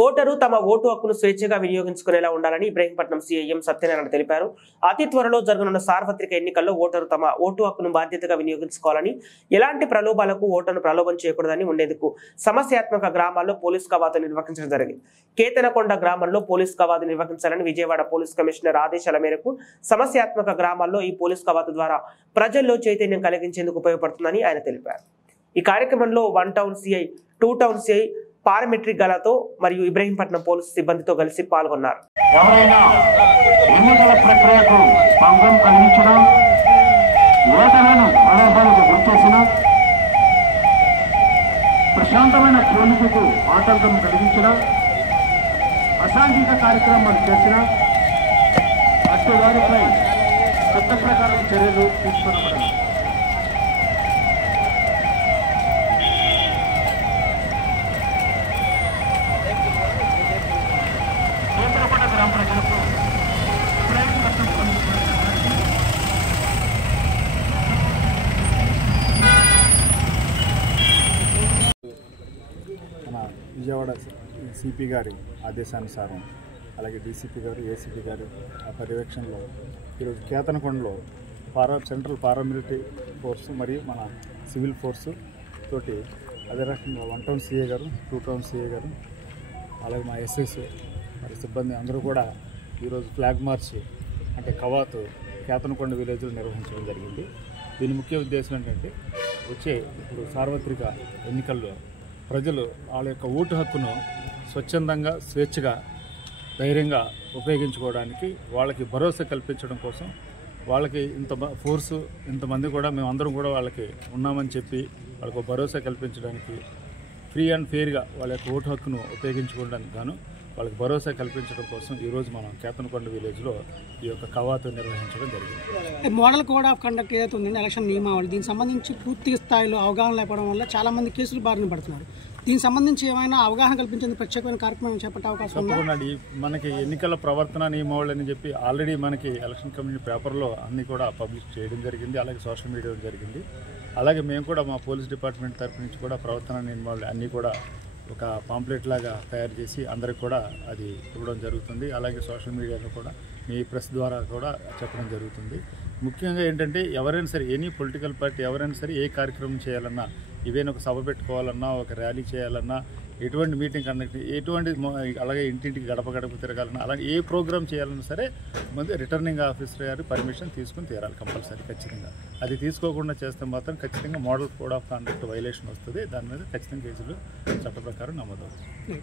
Voter తమ vote హక్కును స్వేచ్ఛగా వినియోగించుకునేలా ఉండాలని ఇబ్రహీంపట్నం సీఐఎం సత్యనారాయణ తెలిపారు. అతి త్వరలో జరగనున్న సార్వత్రిక ఎన్నికల్లో ఓటరు తమ ఓటు హక్కును బాధ్యతగా వినియోగించుకోవాలని, ఎలాంటి ప్రలోభాలకు ఓటర్ను ప్రలోభం చేయకూడదని ఉండేందుకు సమస్యాత్మక గ్రామాల్లో పోలీస్ కవాతు నిర్వహించడం జరిగింది. కేతనకొండ గ్రామంలో పోలీస్ కవాతు నిర్వహించాలని విజయవాడ పోలీస్ కమిషనర్ ఆదేశాల మేరకు సమస్యాత్మక గ్రామాల్లో ఈ పోలీస్ కవాతు ద్వారా ప్రజల్లో చైతన్యం కలిగించేందుకు ఉపయోగపడుతుందని ఆయన తెలిపారు. ఈ కార్యక్రమంలో 1 టౌన్ సిఐ, 2 టౌన్ సిఐ, పారామెట్రిక్ గలతో మరియు ఇబ్రహీంపట్నం పోలీసు సిబ్బందితో కలిసి పాల్గొన్నారు. ఎవరైనా ఎన్నికల ప్రక్రియకు భంగం కలిగించడం, ఓటర్లను ప్రలోభాలకు గురిచేసిన, ప్రశాంతమైన పోలికకు ఆటంకం కలిగించిన, అసాంఘిక కార్యక్రమాలు చేసిన అట్టి వారిపై చట్ట ప్రకారం చర్యలు తీసుకునబడను. మన విజయవాడ సిపి గారి ఆదేశానుసారం, అలాగే డీసీపీ గారు, ఏసీపీ గారు ఆ పర్యవేక్షణలో ఈరోజు కేతనకొండలో సెంట్రల్ పారామిలిటరీ ఫోర్సు మరియు మన సివిల్ ఫోర్సు తోటి, అదే రకంగా 1 టౌన్ సిఏ గారు, 2 టౌన్ సిఏ గారు, అలాగే మా ఎస్ఎస్ మరి సిబ్బంది అందరూ కూడా ఈరోజు ఫ్లాగ్ మార్చ్ అంటే కవాతు కేతనకొండ విలేజ్లో నిర్వహించడం జరిగింది. దీని ముఖ్య ఉద్దేశం ఏంటంటే, వచ్చే ఇప్పుడు సార్వత్రిక ఎన్నికల్లో ప్రజలు వాళ్ళ యొక్క ఓటు హక్కును స్వచ్ఛందంగా, స్వేచ్ఛగా, ధైర్యంగా ఉపయోగించుకోవడానికి వాళ్ళకి భరోసా కల్పించడం కోసం, వాళ్ళకి ఇంతమంది కూడా మేమందరం కూడా వాళ్ళకి ఉన్నామని చెప్పి వాళ్ళకు భరోసా కల్పించడానికి, ఫ్రీ అండ్ ఫెయిర్గా వాళ్ళ యొక్క ఓటు హక్కును ఉపయోగించుకోవడానికి గాను వాళ్ళకి భరోసా కల్పించడం కోసం ఈరోజు మనం కేతనకొండ విలేజ్లో ఈ యొక్క కవాతు నిర్వహించడం జరిగింది. మోడల్ కోడ్ ఆఫ్ కండక్ట్ ఏదైతే ఉందండి, ఎలక్షన్ నియమావళి, దీనికి సంబంధించి పూర్తి స్థాయిలో అవగాహన లేకపోవడం వల్ల చాలామంది కేసులు బారిన పడుతున్నారు. దీనికి సంబంధించి ఏమైనా అవగాహన కల్పించేందుకు ప్రత్యేకమైన కార్యక్రమం చేపట్టే అవకాశం ఉందా? తప్పకుండా. మనకి ఎన్నికల ప్రవర్తన నియమావళి అని చెప్పి ఆల్రెడీ మనకి ఎలక్షన్ కమిషన్ పేపర్లో అన్నీ కూడా పబ్లిష్ చేయడం జరిగింది, అలాగే సోషల్ మీడియాలో జరిగింది. అలాగే మేము కూడా మా పోలీస్ డిపార్ట్మెంట్ తరఫు నుంచి కూడా ప్రవర్తన నియమావళి అన్నీ కూడా ఒక పాంప్లెట్ లాగా తయారు చేసి అందరికి కూడా అది ఇవ్వడం జరుగుతుంది. అలాగే సోషల్ మీడియాలో కూడా, మీ ప్రెస్ ద్వారా కూడా చెప్పడం జరుగుతుంది. ముఖ్యంగా ఏంటంటే, ఎవరైనా సరే, ఎనీ పొలిటికల్ పార్టీ ఎవరైనా సరే ఏ కార్యక్రమం చేయాలన్నా, ఈవెన్ ఒక సభ పెట్టుకోవాలన్నా, ఒక ర్యాలీ చేయాలన్నా, ఎటువంటి మీటింగ్ కండక్ట్, అలాగే ఇంటింటికి గడప గడప తిరగాలన్నా, అలాగే ఏ ప్రోగ్రామ్ చేయాలన్నా సరే ముందు రిటర్నింగ్ ఆఫీసర్ గారు పర్మిషన్ తీసుకుని తీరాలి కంపల్సరీ, ఖచ్చితంగా. అది తీసుకోకుండా చేస్తే మాత్రం ఖచ్చితంగా model code of conduct violation వస్తుంది. దాని మీద ఖచ్చితంగా కేసులు చట్ట ప్రకారం నమోదవుతుంది.